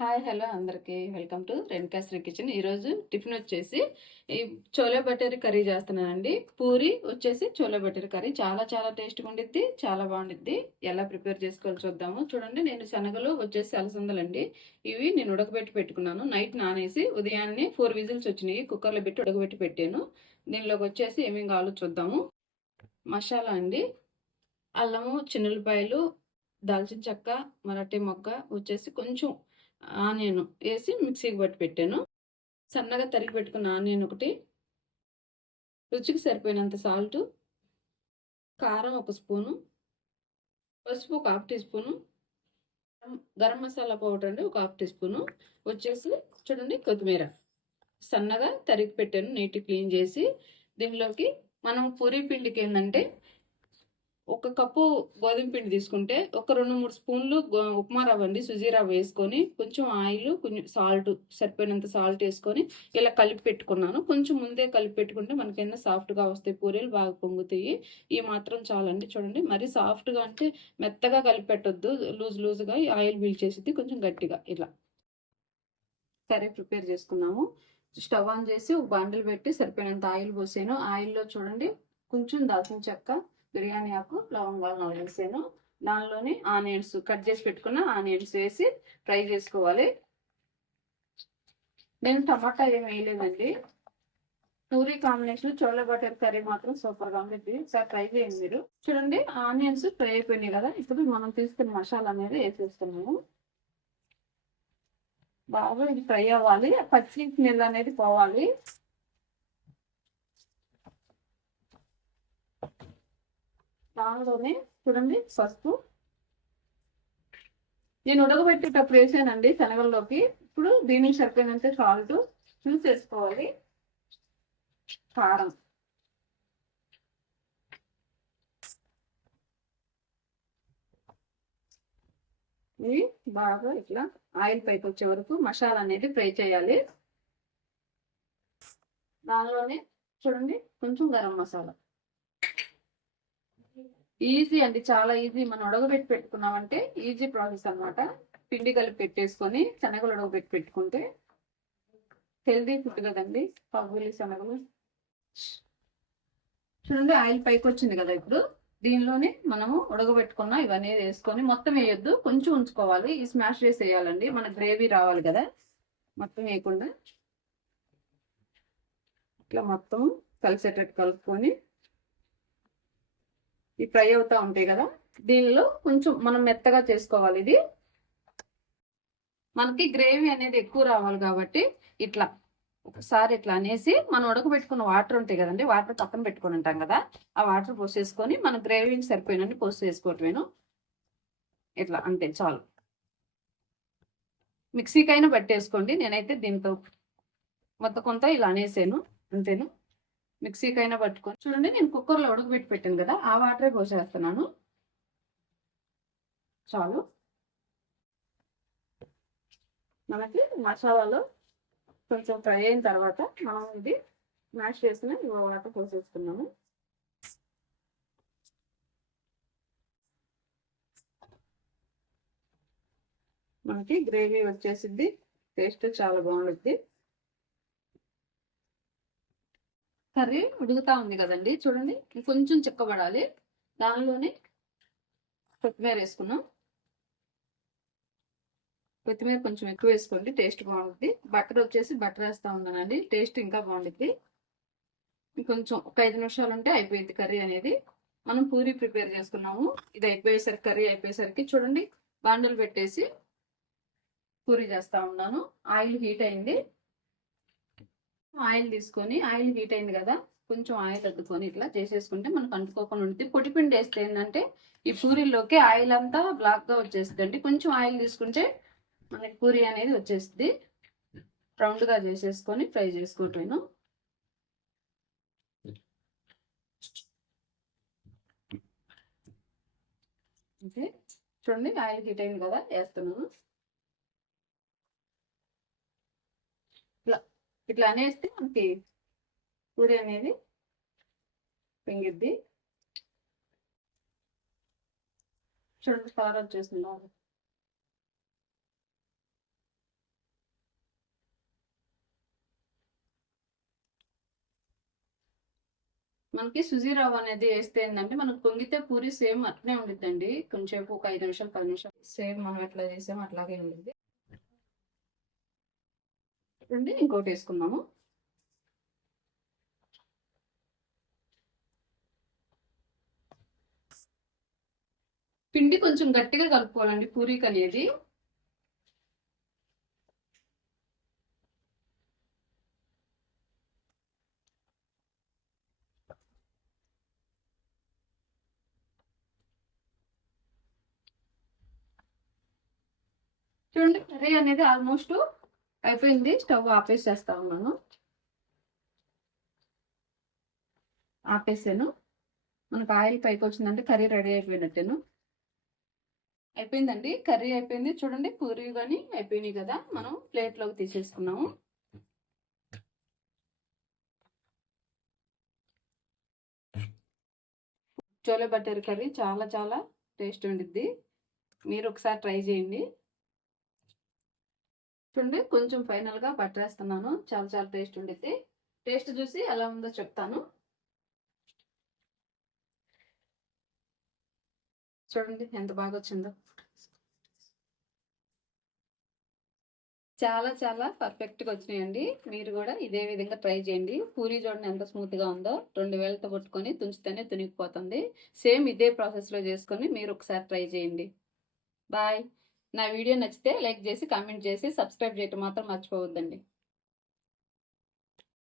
Hi hello అందరికీ. Welcome to Renkashri kitchen. ఈరోజు టిఫిన్ వచ్చేసి ఈ చోలే బటర్ కర్రీ చేస్తున్నానండి. పూరి వచ్చేసి చోలే బటర్ కర్రీ. చాలా చాలా టేస్ట్గా ఉండిద్ది చాలా బాగుండిద్ది. ఎలా ప్రిపేర్ చేసుకోవాలో చూద్దాము. చూడండి నేను శనగలు వచ్చేసి అలసందలండి. ఇవి నేను ఉడకబెట్టి పెట్టుకున్నాను. నైట్ నానేసి ఉదయాన్నే ఫోర్ విజిల్స్ వచ్చినాయి. కుక్కర్లో పెట్టి ఉడకబెట్టి పెట్టాను. దీనిలోకి వచ్చేసి ఏమేమి కావాలో చూద్దాము. మసాలా అండి. అల్లము చిన్నులపాయలు దాల్చిన చెక్క మరాఠీ మొక్క వచ్చేసి కొంచెం ఆనియన్ వేసి మిక్సీకి పట్టి పెట్టాను. సన్నగా తరిగి పెట్టుకున్న ఆనియన్ ఒకటి రుచికి సరిపోయినంత సాల్ట్ కారం ఒక స్పూను పసుపు ఒక half teaspoon garam masala powder అండి ఒక హాఫ్ టీ స్పూను వచ్చేసి చూడండి కొత్తిమీర. సన్నగా తరిగి పెట్టాను నీట్ క్లీన్ చేసి. దీనిలోకి మనం పూరీ పిండికి ఏంటంటే ఒక కప్పు గోధుమ పిండి తీసుకుంటే ఒక రెండు మూడు స్పూన్లు ఉప్మా రవ్వ అండి సుజీ రవ్వ వేసుకొని కొంచెం ఆయిల్ కొంచెం సాల్ట్ సరిపోయినంత సాల్ట్ వేసుకొని ఇలా కలిపి పెట్టుకున్నాను. కొంచెం ముందే కలిపి పెట్టుకుంటే మనకి సాఫ్ట్గా వస్తాయి పూరీలు బాగా పొంగుతాయి. ఈ మాత్రం చాలండి. చూడండి మరి సాఫ్ట్గా అంటే మెత్తగా కలిపి పెట్టొద్దు లూజ్ లూజ్గా ఆయిల్ పీల్చేసింది కొంచెం గట్టిగా ఇలా. కర్రీ ప్రిపేర్ చేసుకున్నాము. స్టవ్ ఆన్ చేసి ఒక బాండిల్ పెట్టి సరిపోయినంత ఆయిల్ పోసాను. ఆయిల్లో చూడండి కొంచెం దాల్చిన చెక్క బిర్యానీ ఆకు లవంగాలను వేసాను. దానిలోని ఆనియన్స్ కట్ చేసి పెట్టుకున్న ఆనియన్స్ వేసి ఫ్రై చేసుకోవాలి. నేను టమాటా ఏం వేయలేదండి. Puri combination chole butter curry మాత్రం సూపర్గా ఉంది. సార్ ట్రై చేయండి మీరు. చూడండి ఆనియన్స్ ఫ్రై అయిపోయినాయి కదా. ఇప్పుడు మనం తీసుకున్న మసాలా అనేది వేసేస్తున్నాము. బాగా ఇది ఫ్రై అవ్వాలి. పచ్చి స్మెల్ అనేది పోవాలి. దానిలోనే చూడండి పసుపు. నేను ఉడకబెట్టేటప్పుడు వేసానండి శనగల్లోకి. ఇప్పుడు దీనికి సరిపోయినంత సాల్ట్ చూసేసుకోవాలి కారం. ఇవి బాగా ఇట్లా ఆయిల్ పైకి వచ్చే వరకు మసాలా అనేది ఫ్రై చేయాలి. దానిలోనే చూడండి కొంచెం గరం మసాలా. ఈజీ అండి చాలా ఈజీ. మనం ఉడకబెట్టి పెట్టుకున్నామంటే ఈజీ ప్రాసెస్ అన్నమాట. పిండి కలిపి పెట్టేసుకొని శనగలు ఉడకబెట్టి పెట్టుకుంటే హెల్దీ ఫుడ్ కదండి పగులి శనగలు. చూడండి ఆయిల్ పైకి వచ్చింది కదా ఇప్పుడు. దీనిలోనే మనము ఉడకబెట్టుకున్న ఇవన్నీ వేసుకొని మొత్తం వేయొద్దు. కొంచెం ఉంచుకోవాలి. ఈ స్మాష్ చేసి వేయాలండి. మన గ్రేవీ రావాలి కదా. మొత్తం వేయకుండా. ఇట్లా మొత్తం కలిసేటట్టు కలుపుకొని ఈ ఫ్రై అవుతా ఉంటాయి కదా? దీనిలో కొంచెం మనం మెత్తగా చేసుకోవాలి ఇది. మనకి గ్రేవీ అనేది ఎక్కువ రావాలి కాబట్టి ఇట్లా ఒకసారి ఇట్లా అనేసి మనం ఉడకబెట్టుకున్న వాటర్ ఉంటాయి కదండి వాటర్ పక్కన పెట్టుకుని ఉంటాం కదా ఆ వాటర్ పోసేసుకొని మన గ్రేవీకి సరిపోయినన్ని పోసేసుకోవటమేను. ఇట్లా అంతే చాలు. మిక్సీకైనా పట్టేసుకోండి నేనైతే దీంతో మొత్తం కొంత ఇలా అనేసాను అంతేను? మిక్సీకైనా పట్టుకొని. చూడండి నేను కుక్కర్లో ఉడకబెట్టి పెట్టాను కదా ఆ వాటరే పోసేస్తున్నాను. చాలు. మనకి మసాలాలో కొంచెం ఫ్రై అయిన తర్వాత మనం ఇది మ్యాష్ చేసిన వాటర్ పోసేసుకున్నాము. మనకి గ్రేవీ వచ్చేసిద్ది. టేస్ట్ చాలా బాగుంటుంది కర్రీ ఉడుకుతా ఉంది కదండి. చూడండి కొంచెం చిక్కబడాలి. దానిలోనే కొత్తిమీర వేసుకున్నాం. కొత్తిమీర కొంచెం ఎక్కువ వేసుకోండి టేస్ట్ బాగుంటుంది. బటర్ వచ్చేసి బటర్ వేస్తూ ఉన్నానండి. టేస్ట్ ఇంకా బాగుంటుంది. కొంచెం ఒక ఐదు నిమిషాలు ఉంటే అయిపోయింది కర్రీ అనేది. మనం పూరి ప్రిపేర్ చేసుకున్నాము. ఇది అయిపోయేసరికి కర్రీ అయిపోయేసరికి చూడండి బాండలు పెట్టేసి పూరి చేస్తా ఉన్నాను. ఆయిల్ హీట్ అయింది. ఆయిల్ తీసుకొని ఆయిల్ హీట్ అయింది కదా కొంచెం ఆయిల్ అద్దుకొని ఇట్లా చేసేసుకుంటే మనకు అంటుకోకుండా ఉంటుంది పొడిపిండి వేస్తే ఏంటంటే ఈ పూరీలోకి ఆయిల్ అంతా బ్లాక్గా వచ్చేస్తుంది అండి కొంచెం ఆయిల్ తీసుకుంటే మనకి పూరి అనేది వచ్చేస్తుంది. రౌండ్గా చేసేసుకొని ఫ్రై చేసుకుంటాను ఓకే. చూడండి ఆయిల్ హీట్ అయింది కదా వేస్తున్నాను. ఇట్లా అనేస్తే మనకి పూరి అనేది పెంగిద్ది. చూడండి కలర్ వచ్చేసింది మనకి సుజీ రవ్వ అనేది వేస్తే ఏంటంటే మనకు పొంగితే పూరి సేమ్ అట్లే ఉండిద్దండి. కొంచెంసేపు ఒక ఐదు నిమిషాలు పది నిమిషాలు. సేమ్ మనం ఎట్లా చేసామో అట్లాగే ఉండిద్ది. చూడండి ఇంకోటి వేసుకుందాము పిండి కొంచెం గట్టిగా కలుపుకోవాలండి పూరీకి అనేది. చూడండి కర్రీ అనేది ఆల్మోస్ట్ అయిపోయింది. స్టవ్ ఆపేసేస్తా ఉన్నాను. ఆపేసాను. మనకు ఆయిల్ పైకి వచ్చిందంటే కర్రీ రెడీ అయిపోయినట్టేను. అయిపోయిందండి. కర్రీ అయిపోయింది. చూడండి పూరి కానీ అయిపోయినాయి కదా. మనం ప్లేట్లోకి తీసేసుకున్నాము. చోలే బటర్ కర్రీ చాలా చాలా టేస్ట్ ఉండిద్ది. మీరు ఒకసారి ట్రై చేయండి. చూడండి కొంచెం ఫైనల్గా బటర్ వేస్తున్నాను. చాలా చాలా టేస్ట్ ఉండిద్ది. టేస్ట్ చూసి ఎలా ఉందో చెప్తాను. చూడండి ఎంత బాగా వచ్చిందో. చాలా చాలా పర్ఫెక్ట్గా వచ్చినాయండి. మీరు కూడా ఇదే విధంగా ట్రై చేయండి. పూరి చూడండి ఎంత స్మూత్గా ఉందో. రెండు వేలతో పట్టుకొని తుంచితేనే తునిగిపోతుంది. సేమ్ ఇదే ప్రాసెస్లో చేసుకొని మీరు ఒకసారి ట్రై చేయండి. బాయ్ నా వీడియో నచ్చితే లైక్ చేసి కామెంట్ చేసి సబ్స్క్రైబ్ చేయటం మాత్రం మర్చిపోవద్దండి.